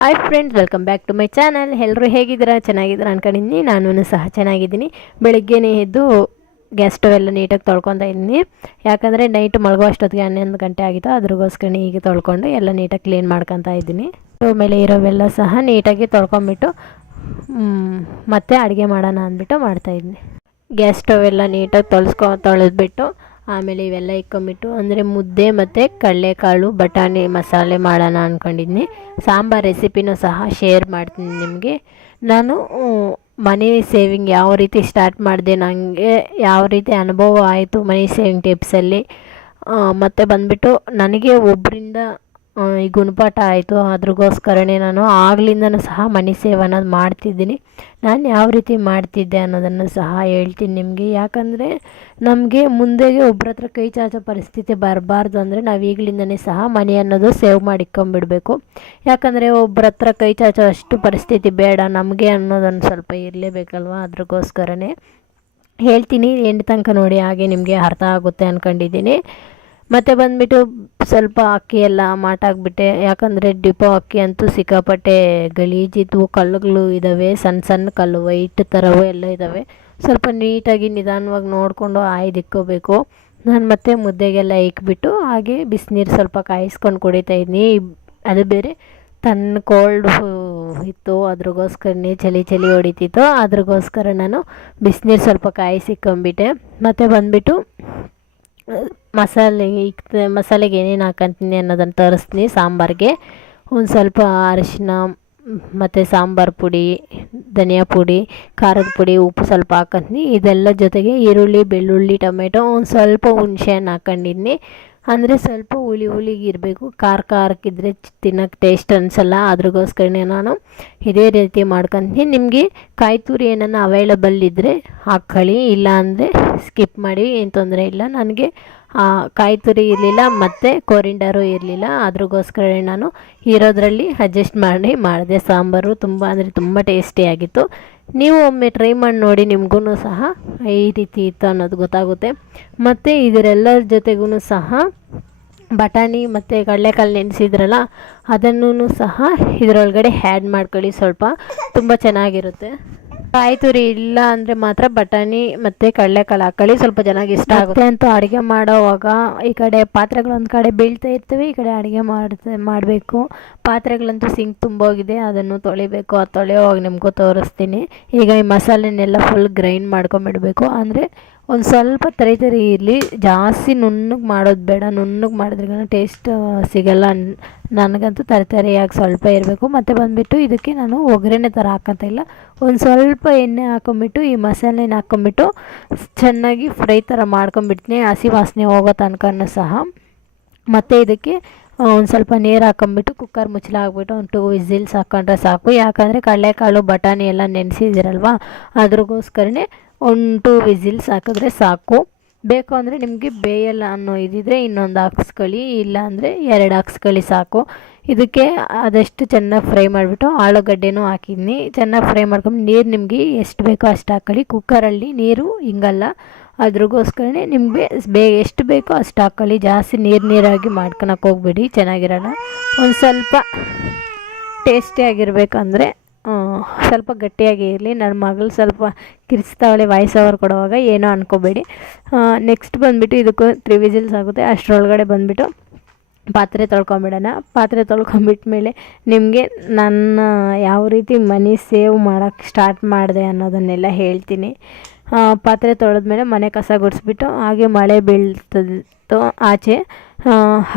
Hi friends, welcome back to my channel. ಎಲ್ಲರೂ ಹೇಗಿದ್ದೀರಾ? ಚೆನ್ನಾಗಿದ್ದೀರಾ ಅನ್ಕೊಂಡಿದ್ದೀನಿ. ನಾನು ಸಹ ಚೆನ್ನಾಗಿದ್ದೀನಿ. ಬೆಳಿಗ್ಗೆನೇ ಎದ್ದು ಗ್ಯಾಸ್ ಸ್ಟವ್ ಎಲ್ಲ ನೀಟಾಗಿ ತೊಳ್ಕೊತಾ ಇದ್ದೀನಿ. ಯಾಕಂದರೆ ನೈಟ್ ಮಲಗೋ ಅಷ್ಟೊತ್ತಿಗೆ 11 ಗಂಟೆ ಆಗಿತ್ತು. ಅದ್ರಗೋಸ್ಕರ ಈಗ ತೊಳ್ಕೊಂಡು ಎಲ್ಲ ನೀಟಾಗಿ ಕ್ಲೀನ್ ಮಾಡ್ಕೊತಾ ಇದ್ದೀನಿ. ಸ್ಟವ್ ಮೇಲೆ ಇರೋವೆಲ್ಲ ಸಹ ನೀಟಾಗಿ ತೊಳ್ಕೊಂಬಿಟ್ಟು ಮತ್ತೆ ಅಡುಗೆ ಮಾಡೋಣ ಅಂದ್ಬಿಟ್ಟು ಮಾಡ್ತಾಯಿದ್ದೀನಿ. ಗ್ಯಾಸ್ ಸ್ಟವ್ ಎಲ್ಲ ನೀಟಾಗಿ ತೊಳೆದ್ಬಿಟ್ಟು ಆಮೇಲೆ ಇವೆಲ್ಲ ಇಕ್ಕೊಂಬಿಟ್ಟು ಅಂದರೆ ಮುದ್ದೆ ಮತ್ತು ಕಡಲೆಕಾಳು ಬಟಾಣಿ ಮಸಾಲೆ ಮಾಡೋಣ ಅಂದ್ಕೊಂಡಿದ್ದೀನಿ. ಸಾಂಬಾರು ರೆಸಿಪಿನೂ ಸಹ ಶೇರ್ ಮಾಡ್ತೀನಿ ನಿಮಗೆ. ನಾನು ಮನಿ ಸೇವಿಂಗ್ ಯಾವ ರೀತಿ ಸ್ಟಾರ್ಟ್ ಮಾಡಿದೆ, ನನಗೆ ಯಾವ ರೀತಿ ಅನುಭವ ಆಯಿತು ಮನಿ ಸೇವಿಂಗ್ ಟಿಪ್ಸಲ್ಲಿ, ಮತ್ತು ಬಂದುಬಿಟ್ಟು ನನಗೆ ಒಬ್ಬರಿಂದ ಈ ಗುಣಪಾಠ ಆಯಿತು. ಅದ್ರಗೋಸ್ಕರನೇ ನಾನು ಆಗ್ಲಿಂದನೂ ಸಹ ಮನಿ ಸೇವ್ ಅನ್ನೋದು ಮಾಡ್ತಿದ್ದೀನಿ. ನಾನು ಯಾವ ರೀತಿ ಮಾಡ್ತಿದ್ದೆ ಅನ್ನೋದನ್ನು ಸಹ ಹೇಳ್ತೀನಿ ನಿಮಗೆ. ಯಾಕಂದರೆ ನಮಗೆ ಮುಂದೆಗೆ ಒಬ್ಬರ ಹತ್ರ ಕೈ ಚಾಚೋ ಪರಿಸ್ಥಿತಿ ಬರಬಾರ್ದು ಅಂದರೆ ನಾವು ಈಗಲಿಂದನೇ ಸಹ ಮನಿ ಅನ್ನೋದು ಸೇವ್ ಮಾಡಿಕೊಂಬಿಡಬೇಕು. ಯಾಕಂದರೆ ಒಬ್ಬರ ಹತ್ರ ಕೈ ಚಾಚೋ ಅಷ್ಟು ಪರಿಸ್ಥಿತಿ ಬೇಡ ನಮಗೆ ಅನ್ನೋದೊಂದು ಸ್ವಲ್ಪ ಇರಲೇಬೇಕಲ್ವ. ಅದ್ರಗೋಸ್ಕರನೇ ಹೇಳ್ತೀನಿ, ಎಂಡ್ ತನಕ ನೋಡಿ, ಹಾಗೆ ನಿಮಗೆ ಅರ್ಥ ಆಗುತ್ತೆ ಅಂದ್ಕೊಂಡಿದ್ದೀನಿ. ಮತ್ತು ಬಂದುಬಿಟ್ಟು ಸ್ವಲ್ಪ ಅಕ್ಕಿ ಎಲ್ಲ ಮಾಟಾಕ್ಬಿಟ್ಟೆ. ಯಾಕಂದರೆ ಡಿಪೋ ಅಕ್ಕಿ ಅಂತೂ ಸಿಕ್ಕಾಪಟ್ಟೆ ಗಲೀಜಿದ್ವು, ಕಲ್ಲುಗಳು ಇದ್ದಾವೆ, ಸಣ್ಣ ಸಣ್ಣ ಕಲ್ಲು ವೈಟ್ ಥರವೂ ಎಲ್ಲ ಇದ್ದಾವೆ. ಸ್ವಲ್ಪ ನೀಟಾಗಿ ನಿಧಾನವಾಗಿ ನೋಡಿಕೊಂಡು ಆಯ್ದಿಕ್ಕೋಬೇಕು. ನಾನು ಮತ್ತೆ ಮುದ್ದೆಗೆಲ್ಲ ಇಕ್ಬಿಟ್ಟು ಹಾಗೆ ಬಿಸಿನೀರು ಸ್ವಲ್ಪ ಕಾಯಿಸ್ಕೊಂಡು ಕುಡಿತಾಯಿದ್ನಿ. ಅದು ಬೇರೆ ತನ್ನ ಕೋಲ್ಡ್ ಇತ್ತು, ಅದ್ರಗೋಸ್ಕರನೇ ಚಳಿ ಹೊಡಿತಿತ್ತು. ಅದ್ರಗೋಸ್ಕರ ನಾನು ಬಿಸಿನೀರು ಸ್ವಲ್ಪ ಕಾಯಿಸಿಕ್ಕೊಂಬಿಟ್ಟೆ. ಮತ್ತು ಬಂದುಬಿಟ್ಟು ಮಸಾಲೆಗೆ ಏನೇನು ಹಾಕಂತೀನಿ ಅನ್ನೋದನ್ನು ತರಿಸ್ತೀನಿ. ಸಾಂಬಾರಿಗೆ ಒಂದು ಸ್ವಲ್ಪ ಅರಿಶಿನ ಮತ್ತು ಸಾಂಬಾರು ಪುಡಿ, ಧನಿಯಾ ಪುಡಿ, ಖಾರದ ಪುಡಿ, ಉಪ್ಪು ಸ್ವಲ್ಪ ಹಾಕಂತೀನಿ. ಇದೆಲ್ಲ ಜೊತೆಗೆ ಈರುಳ್ಳಿ, ಬೆಳ್ಳುಳ್ಳಿ, ಟೊಮೆಟೊ, ಒಂದು ಸ್ವಲ್ಪ ಹುಣಸೆ ಹಣ್ಣು ಹಾಕ್ಕೊಂಡಿದ್ದೀನಿ. ಅಂದರೆ ಸ್ವಲ್ಪ ಹುಳಿಗಿರಬೇಕು. ಖಾರಕ್ಕಿದ್ರೆ ತಿನ್ನೋಕ್ಕೆ ಟೇಸ್ಟ್ ಅನಿಸಲ್ಲ. ಅದ್ರಗೋಸ್ಕರನೇ ನಾನು ಇದೇ ರೀತಿ ಮಾಡ್ಕೊತೀನಿ. ನಿಮಗೆ ಕಾಯಿ ತುರಿ ಏನನ್ನ ಅವೈಲಬಲ್ ಇದ್ದರೆ ಹಾಕ್ಕೊಳ್ಳಿ, ಇಲ್ಲ ಅಂದರೆ ಸ್ಕಿಪ್ ಮಾಡಿ, ಏನು ತೊಂದರೆ ಇಲ್ಲ. ನನಗೆ ಕಾಯಿ ತುರಿ ಇರಲಿಲ್ಲ ಮತ್ತು ಕೊರಿಂಡರು ಇರಲಿಲ್ಲ. ಅದ್ರಗೋಸ್ಕರ ನಾನು ಇರೋದ್ರಲ್ಲಿ ಅಡ್ಜಸ್ಟ್ ಮಾಡಿ ಮಾಡಿದೆ. ಸಾಂಬಾರು ತುಂಬ ಅಂದರೆ ತುಂಬ ಟೇಸ್ಟಿಯಾಗಿತ್ತು. ನೀವು ಒಮ್ಮೆ ಟ್ರೈ ಮಾಡಿ ನೋಡಿ, ನಿಮಗೂ ಸಹ ಈ ರೀತಿ ಇತ್ತು ಅನ್ನೋದು ಗೊತ್ತಾಗುತ್ತೆ. ಮತ್ತು ಇದರೆಲ್ಲರ ಜೊತೆಗೂ ಸಹ ಬಟಾಣಿ ಮತ್ತು ಕಡಲೆಕಾಳು ನೆನೆಸಿದ್ರಲ್ಲ, ಅದನ್ನೂ ಸಹ ಇದರೊಳಗಡೆ ಆ್ಯಡ್ ಮಾಡ್ಕೊಳ್ಳಿ. ಸ್ವಲ್ಪ ತುಂಬ ಚೆನ್ನಾಗಿರುತ್ತೆ. ಕಾಯಿ ತುರಿ ಇಲ್ಲ ಅಂದರೆ ಮಾತ್ರ ಬಟಾಣಿ ಮತ್ತು ಕಡಲೆಕಾಳು ಹಾಕ್ಕೊಳ್ಳಿ, ಸ್ವಲ್ಪ ಚೆನ್ನಾಗಿ ಇಷ್ಟ ಆಗುತ್ತೆ. ಅಂತೂ ಅಡುಗೆ ಮಾಡೋವಾಗ ಈ ಕಡೆ ಪಾತ್ರೆಗಳು ಒಂದು ಕಡೆ ಬೀಳ್ತಾ ಇರ್ತವೆ, ಈ ಕಡೆ ಅಡುಗೆ ಮಾಡಬೇಕು. ಪಾತ್ರೆಗಳಂತೂ ಸಿಂಕ್ ತುಂಬೋಗಿದೆ, ಅದನ್ನು ತೊಳಿಬೇಕು. ಅದು ತೊಳೆಯೋವಾಗ ನಿಮಗೂ ತೋರಿಸ್ತೀನಿ. ಈಗ ಈ ಮಸಾಲೆನೆಲ್ಲ ಫುಲ್ ಗ್ರೈಂಡ್ ಮಾಡ್ಕೊಂಬಿಡಬೇಕು. ಅಂದರೆ ಒಂದು ಸ್ವಲ್ಪ ತರಿ ಇರಲಿ, ಜಾಸ್ತಿ ನುಣ್ಣಗೆ ಮಾಡೋದು ಬೇಡ. ನುಣ್ಣಗೆ ಮಾಡಿದ್ರೆ ಟೇಸ್ಟ್ ಸಿಗಲ್ಲ. ನನಗಂತೂ ತರಿಯಾಗಿ ಸ್ವಲ್ಪ ಇರಬೇಕು. ಮತ್ತು ಬಂದುಬಿಟ್ಟು ಇದಕ್ಕೆ ನಾನು ಒಗ್ಗರಣೆ ಥರ ಹಾಕೋತ ಇಲ್ಲ, ಒಂದು ಸ್ವಲ್ಪ ಎಣ್ಣೆ ಹಾಕೊಂಬಿಟ್ಟು ಈ ಮಸಾಲೆನ ಹಾಕ್ಕೊಂಬಿಟ್ಟು ಚೆನ್ನಾಗಿ ಫ್ರೈ ಥರ ಮಾಡ್ಕೊಂಬಿಡ್ತೀನಿ, ಹಸಿ ವಾಸನೆ ಹೋಗೋ ತನಕನೂ ಸಹ. ಮತ್ತು ಇದಕ್ಕೆ ಒಂದು ಸ್ವಲ್ಪ ನೀರು ಹಾಕೊಂಬಿಟ್ಟು ಕುಕ್ಕರ್ ಮುಚ್ಚಳ ಹಾಕ್ಬಿಟ್ಟು ಒಂದು 2 ವಿಸಿಲ್ಸ್ ಹಾಕ್ಕೊಂಡ್ರೆ ಸಾಕು. ಯಾಕಂದರೆ ಕಡಲೆಕಾಳು ಬಟಾಣಿ ಎಲ್ಲ ನೆನೆಸಿದಿರಲ್ವ, ಅದ್ರಗೋಸ್ಕರನೇ ಒಂದು 2 ವಿಸಿಲ್ಸ್ ಹಾಕಿದ್ರೆ ಸಾಕು. ಬೇಕು ಅಂದರೆ ನಿಮಗೆ ಬೇಯಲ್ಲ ಅನ್ನೋ ಇದ್ದಿದ್ರೆ ಇನ್ನೊಂದು ಹಾಕ್ಸ್ಕೊಳ್ಳಿ, ಇಲ್ಲ ಅಂದರೆ 2 ಹಾಕ್ಸ್ಕೊಳ್ಳಿ ಸಾಕು. ಇದಕ್ಕೆ ಆದಷ್ಟು ಚೆನ್ನಾಗಿ ಫ್ರೈ ಮಾಡಿಬಿಟ್ಟು ಆಲೂಗಡ್ಡೆನೂ ಹಾಕಿದ್ದೀನಿ. ಚೆನ್ನಾಗಿ ಫ್ರೈ ಮಾಡ್ಕೊಂಡು ನೀರು ನಿಮಗೆ ಎಷ್ಟು ಬೇಕೋ ಅಷ್ಟು ಹಾಕ್ಕೊಳ್ಳಿ. ಕುಕ್ಕರಲ್ಲಿ ನೀರು ಹಿಂಗಲ್ಲ, ಅದ್ರಗೋಸ್ಕರನೇ ನಿಮಗೆ ಎಷ್ಟು ಬೇಕೋ ಅಷ್ಟು ಹಾಕ್ಕೊಳ್ಳಿ. ಜಾಸ್ತಿ ನೀರಾಗಿ ಮಾಡ್ಕೊಳಕ್ಕೆ ಹೋಗ್ಬೇಡಿ, ಚೆನ್ನಾಗಿರೋಣ. ಒಂದು ಸ್ವಲ್ಪ ಟೇಸ್ಟಿಯಾಗಿರ್ಬೇಕಂದ್ರೆ ಸ್ವಲ್ಪ ಗಟ್ಟಿಯಾಗಿ ಇರಲಿ. ನನ್ನ ಮಗಳು ಸ್ವಲ್ಪ ಕಿರಿಸ್ತಾವಳೆ ವಾಯ್ಸ್ ಓವರ್ ಕೊಡುವಾಗ, ಏನೋ ಅನ್ಕೋಬೇಡಿ. ನೆಕ್ಸ್ಟ್ ಬಂದುಬಿಟ್ಟು ಇದಕ್ಕೂ 3 ವಿಸಿಲ್ಸ್ ಆಗುತ್ತೆ. ಅಷ್ಟರೊಳಗಡೆ ಬಂದುಬಿಟ್ಟು ಪಾತ್ರೆ ತೊಳ್ಕೊಂಬಿಡೋಣ. ಪಾತ್ರೆ ತೊಳ್ಕೊಂಬಿಟ್ಮೇಲೆ ನಿಮಗೆ ನನ್ನ ಯಾವ ರೀತಿ ಮನಿ ಸೇವ್ ಮಾಡೋಕ್ಕೆ ಸ್ಟಾರ್ಟ್ ಮಾಡಿದೆ ಅನ್ನೋದನ್ನೆಲ್ಲ ಹೇಳ್ತೀನಿ. ಪಾತ್ರೆ ತೊಳೆದ್ಮೇಲೆ ಮನೆ ಕಸ ಗುಡಿಸ್ಬಿಟ್ಟು ಹಾಗೆ ಮಳೆ ಬೀಳ್ತಿತ್ತು ಆಚೆ,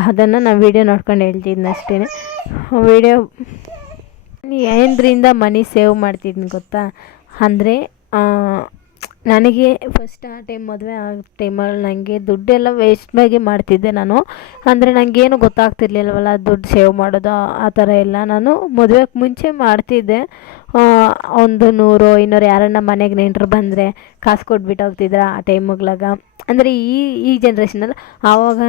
ಅದನ್ನು ನಾನು ವೀಡಿಯೋ ನೋಡ್ಕೊಂಡು ಹೇಳ್ತಿದ್ದೀನಿ ಅಷ್ಟೇ. ವೀಡಿಯೋ ಏನರಿಂದ ಮನಿ ಸೇವ್ ಮಾಡ್ತಿದ್ದೀನಿ ಗೊತ್ತಾ ಅಂದರೆ, ನನಗೆ ಫಸ್ಟ್ ಆ ಟೈಮ್ ಮದುವೆ ಆ ಟೈಮಲ್ಲಿ ನನಗೆ ದುಡ್ಡೆಲ್ಲ ವೇಸ್ಟಾಗಿ ಮಾಡ್ತಿದ್ದೆ ನಾನು. ಅಂದರೆ ನನಗೇನು ಗೊತ್ತಾಗ್ತಿರ್ಲಿಲ್ವಲ್ಲ ದುಡ್ಡು ಸೇವ್ ಮಾಡೋದು ಆ ಥರ ಎಲ್ಲ. ನಾನು ಮದುವೆಗೆ ಮುಂಚೆ ಮಾಡ್ತಿದ್ದೆ. ಒಂದು 100 200 ಯಾರನ್ನ ಮನೆಗೆ ನೆಂಟರು ಬಂದರೆ ಕಾಸು ಕೊಟ್ಬಿಟ್ಟು ಹೋಗ್ತಿದ್ರು ಆ ಟೈಮ್ಗಳಾಗ. ಅಂದರೆ ಈ ಜನ್ರೇಷನಲ್ಲಿ ಆವಾಗ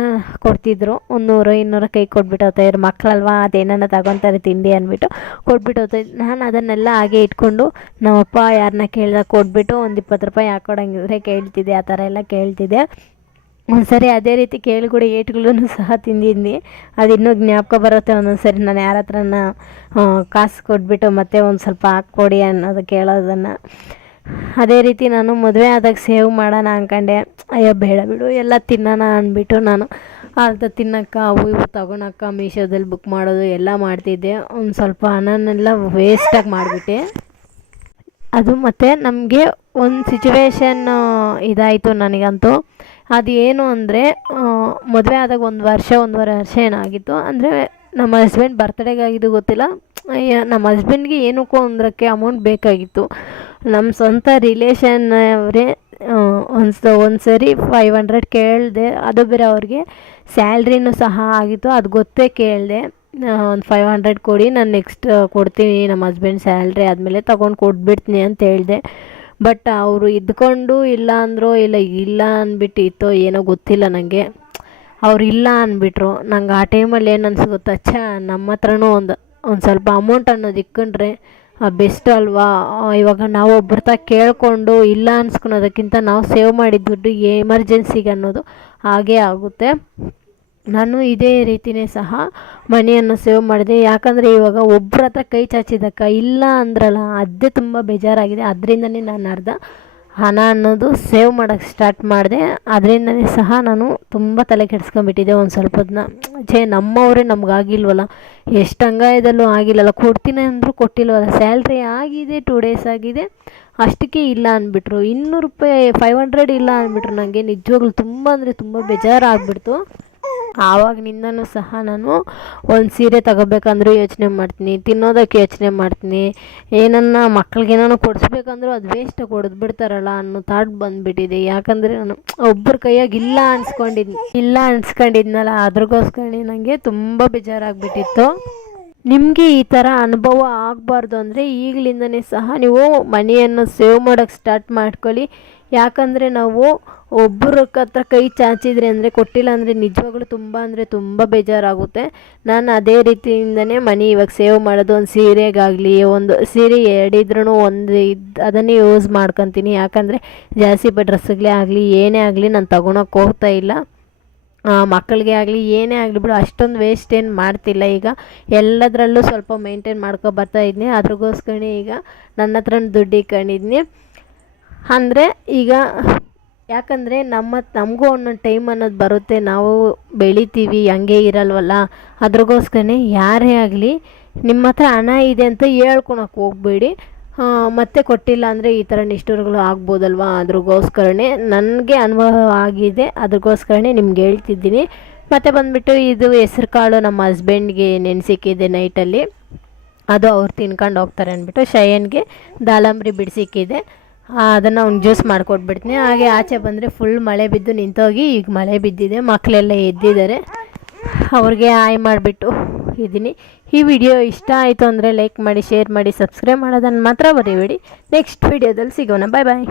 ಕೊಡ್ತಿದ್ರು. ಒಂದು 100 200 ಕೈ ಕೊಟ್ಬಿಟ್ಟು ಹೋಗ್ತಾಯಿದ್ರು. ಮಕ್ಕಳಲ್ವ, ಅದೇನನ್ನ ತಗೊತಾರೆ ತಿಂಡಿ ಅಂದ್ಬಿಟ್ಟು ಕೊಟ್ಬಿಟ್ಟು ಹೋಗ್ತಾಯಿದ್ರು. ನಾನು ಅದನ್ನೆಲ್ಲ ಹಾಗೆ ಇಟ್ಕೊಂಡು ನಮ್ಮಪ್ಪ ಯಾರನ್ನ ಕೇಳಿದಾಗ ಕೊಟ್ಬಿಟ್ಟು ಒಂದು 20 ರೂಪಾಯಿ ಹಾಕ್ಕೊಡಂಗಿದ್ರೆ ಕೇಳ್ತಿದ್ದೆ, ಆ ಥರ ಎಲ್ಲ ಕೇಳ್ತಿದ್ದೆ. ಒಂದ್ಸರಿ ಅದೇ ರೀತಿ ಕೇಳಿಕೊಡಿ ಏಟುಗಳನ್ನು ಸಹ ತಿಂದಿದ್ನಿ. ಅದು ಇನ್ನೂ ಜ್ಞಾಪಕ ಬರುತ್ತೆ ಒಂದೊಂದು ಸರಿ ನಾನು ಯಾರ ಹತ್ರನ ಕಾಸು ಕೊಟ್ಬಿಟ್ಟು ಮತ್ತೆ ಒಂದು ಸ್ವಲ್ಪ ಹಾಕ್ಕೊಡಿ ಅನ್ನೋದು ಕೇಳೋದನ್ನು. ಅದೇ ರೀತಿ ನಾನು ಮದುವೆ ಆದಾಗ ಸೇವ್ ಮಾಡೋಣ ಅಂದ್ಕೊಂಡೆ. ಅಯ್ಯೋ ಬೇಡ ಬಿಡು ಎಲ್ಲ ತಿನ್ನೋಣ ಅಂದ್ಬಿಟ್ಟು ನಾನು ಅರ್ಧ ತಿನ್ನೋಕ್ಕೆ ಅವು ಇವು ತೊಗೊಳಕ್ಕೆ ಮೀಶೋದಲ್ಲಿ ಬುಕ್ ಮಾಡೋದು ಎಲ್ಲ ಮಾಡ್ತಿದ್ದೆ. ಒಂದು ಸ್ವಲ್ಪ ಹಣನೆಲ್ಲ ವೇಸ್ಟಾಗಿ ಮಾಡಿಬಿಟ್ಟೆ. ಅದು ಮತ್ತು ನಮಗೆ ಒಂದು ಸಿಚುವೇಶನ್ ಇದಾಯಿತು ನನಗಂತೂ. ಅದು ಏನು ಅಂದರೆ ಮದುವೆ ಆದಾಗ ಒಂದೂವರೆ ವರ್ಷ ಏನಾಗಿತ್ತು ಅಂದರೆ ನಮ್ಮ ಹಸ್ಬೆಂಡ್ ಬರ್ತ್ಡೇಗಾಗಿದ್ದು ಗೊತ್ತಿಲ್ಲ. ನಮ್ಮ ಹಸ್ಬೆಂಡ್ಗೆ ಏನಕ್ಕೋ ಒಂದಕ್ಕೆ ಅಮೌಂಟ್ ಬೇಕಾಗಿತ್ತು. ನಮ್ಮ ಸ್ವಂತ ರಿಲೇಷನ್ ಅವರೇ ಒಂದು ಸರಿ 500 ಕೇಳಿದೆ. ಅದು ಬೇರೆ ಅವ್ರಿಗೆ ಸ್ಯಾಲ್ರಿನೂ ಸಹ ಆಗಿತ್ತು. ಅದು ಗೊತ್ತೇ ಕೇಳಿದೆ, ಒಂದು 500 ಕೊಡಿ, ನಾನು ನೆಕ್ಸ್ಟ್ ಕೊಡ್ತೀನಿ ನಮ್ಮ ಹಸ್ಬೆಂಡ್ ಸ್ಯಾಲ್ರಿ ಆದಮೇಲೆ ತೊಗೊಂಡು ಕೊಟ್ಬಿಡ್ತೀನಿ ಅಂತ ಹೇಳಿದೆ. ಬಟ್ ಅವರು ಇದ್ಕೊಂಡು ಇಲ್ಲ ಅಂದರು, ಇಲ್ಲ ಅಂದ್ಬಿಟ್ಟಿತ್ತೋ ಏನೋ ಗೊತ್ತಿಲ್ಲ ನನಗೆ. ಅವ್ರು ಇಲ್ಲ ಅಂದ್ಬಿಟ್ರು. ನಂಗೆ ಆ ಟೈಮಲ್ಲಿ ಏನು ಅನ್ಸು ಗೊತ್ತಾ, ನಮ್ಮ ಹತ್ರನೂ ಒಂದು ಸ್ವಲ್ಪ ಅಮೌಂಟ್ ಅನ್ನೋದು ಇಕ್ಕೊಂಡ್ರೆ ಬೆಸ್ಟ್ ಅಲ್ವಾ. ಇವಾಗ ನಾವು ಒಬ್ಬರ ಕೇಳಿಕೊಂಡು ಇಲ್ಲ ಅನ್ಸ್ಕೊಳೋದಕ್ಕಿಂತ ನಾವು ಸೇವ್ ಮಾಡಿದ ದುಡ್ಡು ಎಮರ್ಜೆನ್ಸಿಗೆ ಅನ್ನೋದು ಹಾಗೇ ಆಗುತ್ತೆ. ನಾನು ಇದೇ ರೀತಿಯೇ ಸಹ ಮನಿಯನ್ನು ಸೇವ್ ಮಾಡಿದೆ. ಯಾಕಂದರೆ ಇವಾಗ ಒಬ್ಬರ ಹತ್ರ ಕೈ ಚಾಚಿದಕ್ಕ ಇಲ್ಲ ಅಂದ್ರಲ್ಲ, ಅದೇ ತುಂಬ ಬೇಜಾರಾಗಿದೆ. ಅದರಿಂದನೇ ನಾನು ಅರ್ಧ ಹಣ ಅನ್ನೋದು ಸೇವ್ ಮಾಡೋಕ್ಕೆ ಸ್ಟಾರ್ಟ್ ಮಾಡಿದೆ. ಅದರಿಂದನೇ ಸಹ ನಾನು ತುಂಬ ತಲೆ ಕೆಡಿಸ್ಕೊಂಬಿಟ್ಟಿದ್ದೆ ಒಂದು ಸ್ವಲ್ಪ ದಿನ. ನಮ್ಮವರೇ ನಮಗಾಗಿಲ್ವಲ್ಲ, ಎಷ್ಟು ಅಂಗಾಯದಲ್ಲೂ ಆಗಿಲ್ಲಲ್ಲ, ಕೊಡ್ತೀನಿ ಅಂದರೂ ಕೊಟ್ಟಿಲ್ವಲ್ಲ, ಸ್ಯಾಲ್ರಿ ಆಗಿದೆ 2 days ಆಗಿದೆ ಅಷ್ಟಕ್ಕೆ ಇಲ್ಲ ಅಂದ್ಬಿಟ್ರು. 200 ರೂಪಾಯಿ 500 ಇಲ್ಲ ಅಂದ್ಬಿಟ್ರು. ನನಗೆ ನಿಜವಾಗ್ಲೂ ತುಂಬ ಅಂದರೆ ತುಂಬ ಬೇಜಾರಾಗ್ಬಿಡ್ತು. ಆವಾಗಿನಿಂದನೂ ಸಹ ನಾನು ಒಂದು ಸೀರೆ ತಗೋಬೇಕಂದ್ರೂ ಯೋಚನೆ ಮಾಡ್ತೀನಿ, ತಿನ್ನೋದಕ್ಕೆ ಯೋಚನೆ ಮಾಡ್ತೀನಿ, ಏನನ್ನ ಮಕ್ಳಿಗೇನೋ ಕೊಡಿಸ್ಬೇಕಂದ್ರೂ ಅದು ವೇಸ್ಟ್ ಕೊಡಿಸ್ಬಿಡ್ತಾರಲ್ಲ ಅನ್ನೋ ಥಾಟ್ ಬಂದುಬಿಟ್ಟಿದೆ. ಯಾಕಂದರೆ ನಾನು ಒಬ್ಬರ ಕೈಯಾಗಿ ಇಲ್ಲ ಅನ್ಸ್ಕೊಂಡಿದ್ನಲ್ಲ, ಅದ್ರಗೋಸ್ಕರ ನನಗೆ ತುಂಬ ಬೇಜಾರಾಗ್ಬಿಟ್ಟಿತ್ತು. ನಿಮಗೆ ಈ ಥರ ಅನುಭವ ಆಗಬಾರ್ದು ಅಂದರೆ ಈಗಲಿಂದನೇ ಸಹ ನೀವು ಮನಿಯನ್ನು ಸೇವ್ ಮಾಡೋಕ್ಕೆ ಸ್ಟಾರ್ಟ್ ಮಾಡ್ಕೊಳ್ಳಿ. ಯಾಕಂದರೆ ನಾವು ಒಬ್ಬರ ಹತ್ರ ಕೈ ಚಾಚಿದ್ರೆ ಅಂದರೆ ಕೊಟ್ಟಿಲ್ಲ ಅಂದರೆ ನಿಜವಾಗ್ಲೂ ತುಂಬ ಅಂದರೆ ತುಂಬ ಬೇಜಾರಾಗುತ್ತೆ. ನಾನು ಅದೇ ರೀತಿಯಿಂದನೇ ಮನಿ ಇವಾಗ ಸೇವ್ ಮಾಡೋದು. ಒಂದು ಸೀರೆಗಾಗಲಿ, ಒಂದು ಸೀರೆ ಎರಡಿದ್ರೂ ಅದನ್ನೇ ಯೂಸ್ ಮಾಡ್ಕೊತೀನಿ. ಯಾಕಂದರೆ ಜಾಸ್ತಿ ಡ್ರೆಸ್ಸುಗಳೇ ಆಗಲಿ ಏನೇ ಆಗಲಿ ನಾನು ತೊಗೊಳಕ್ಕೆ ಹೋಗ್ತಾ ಇಲ್ಲ. ಮಕ್ಕಳಿಗೆ ಆಗಲಿ ಏನೇ ಆಗಲಿ ಬಿಡು, ಅಷ್ಟೊಂದು ವೇಸ್ಟ್ ಏನು ಮಾಡ್ತಿಲ್ಲ. ಈಗ ಎಲ್ಲದರಲ್ಲೂ ಸ್ವಲ್ಪ ಮೇಂಟೈನ್ ಬರ್ತಾಯಿದ್ನಿ. ಅದ್ರಗೋಸ್ಕರ ಈಗ ನನ್ನ ಹತ್ರ ದುಡ್ಡು ಇಟ್ಕೊಂಡಿದ್ನಿ. ಅಂದರೆ ಈಗ ಯಾಕಂದರೆ ನಮಗೂ ಒಂದೊಂದು ಟೈಮ್ ಅನ್ನೋದು ಬರುತ್ತೆ, ನಾವು ಬೆಳಿತೀವಿ, ಹಂಗೆ ಇರಲ್ವಲ್ಲ. ಅದ್ರಗೋಸ್ಕರ ಯಾರೇ ಆಗಲಿ ನಿಮ್ಮ ಹತ್ರ ಹಣ ಇದೆ ಅಂತ ಹೇಳ್ಕೊಳಕ್ಕೆ ಹೋಗಬೇಡಿ. ಮತ್ತೆ ಕೊಟ್ಟಿಲ್ಲ ಅಂದರೆ ಈ ಥರ ನಿಷ್ಠುರಗಳು ಆಗ್ಬೋದಲ್ವ. ಅದ್ರಗೋಸ್ಕರನೇ ನನಗೆ ಅನುಭವ ಆಗಿದೆ, ಅದ್ರಗೋಸ್ಕರನೇ ನಿಮ್ಗೆ ಹೇಳ್ತಿದ್ದೀನಿ. ಮತ್ತು ಬಂದುಬಿಟ್ಟು ಇದು ಹೆಸ್ರು ಕಾಳು ನಮ್ಮ ಹಸ್ಬೆಂಡ್ಗೆ ನೆನೆಸಿಕ್ಕಿದೆ ನೈಟಲ್ಲಿ. ಅದು ಅವ್ರು ತಿನ್ಕೊಂಡು ಹೋಗ್ತಾರೆ ಅಂದ್ಬಿಟ್ಟು ಶಯನ್ಗೆ ದಾಳಂಬ್ರಿ ಬಿಡಿಸಿಕ್ಕಿದೆ. ಅದನ್ನು ಅವ್ನು ಜ್ಯೂಸ್ ಮಾಡಿಕೊಟ್ಬಿಡ್ತೀನಿ. ಹಾಗೆ ಆಚೆ ಬಂದರೆ ಫುಲ್ ಮಳೆ ಬಿದ್ದು ನಿಂತೋಗಿ ಈಗ ಮಳೆ ಬಿದ್ದಿದೆ. ಮಕ್ಕಳೆಲ್ಲ ಎದ್ದಿದ್ದಾರೆ, ಅವ್ರಿಗೆ ಹಾಯ್ ಮಾಡಿಬಿಟ್ಟು ಇದ್ದೀನಿ. ಈ ವಿಡಿಯೋ ಇಷ್ಟ ಆಯಿತು ಅಂದರೆ ಲೈಕ್ ಮಾಡಿ, ಶೇರ್ ಮಾಡಿ, ಸಬ್ಸ್ಕ್ರೈಬ್ ಮಾಡೋದನ್ನು ಮಾತ್ರ ಮರಿಬೇಡಿ. ನೆಕ್ಸ್ಟ್ ವಿಡಿಯೋದಲ್ಲಿ ಸಿಗೋಣ. ಬಾಯ್ ಬಾಯ್.